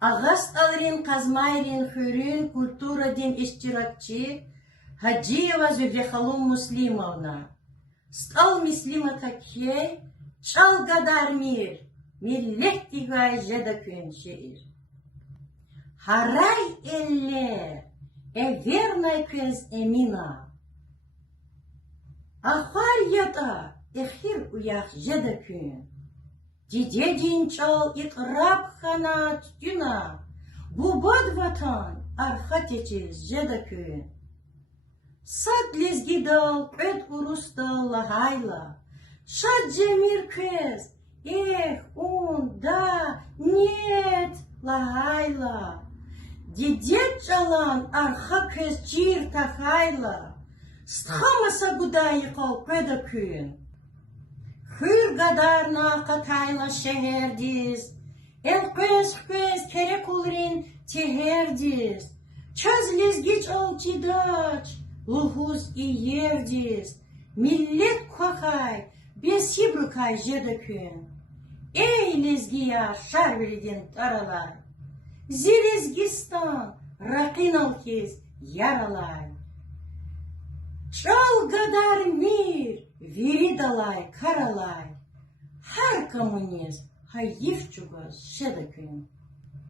Ağast alırın, kazmayırın, hürün, kultura din iştirakçı, Hacıyeva Zülfikhalum Muslimovna. Стал мислима такие, чал гадар мир, millet digay jedakün şehir. Haray eller, vernay kız emina. Ahar yada, ehir uyak jedakün. Didedin çal ikrab kanat düna. Bu bad vatan, arhat eçiz jedakün. Sad lezgidal, pet urusta lahayla. Şad cemir kız, da, нет, lahayla. Didet çalan arha kız cir tahayla. Sthamasa gudayı kal pedakün. Hür gadar nakatayla şehirdiz. El kız kerek ulurin teherdiz. Çöz lezgiç al cidaç. Luhuz i yerdiz, millet kokay, bez hibrukay jedakün. Ey lezgiya şarveridin taralar, zilezgistan rakin alkiz yaralay. Çal gadar mir, viridalay karalay, her komünist hayif çugaz jedakün.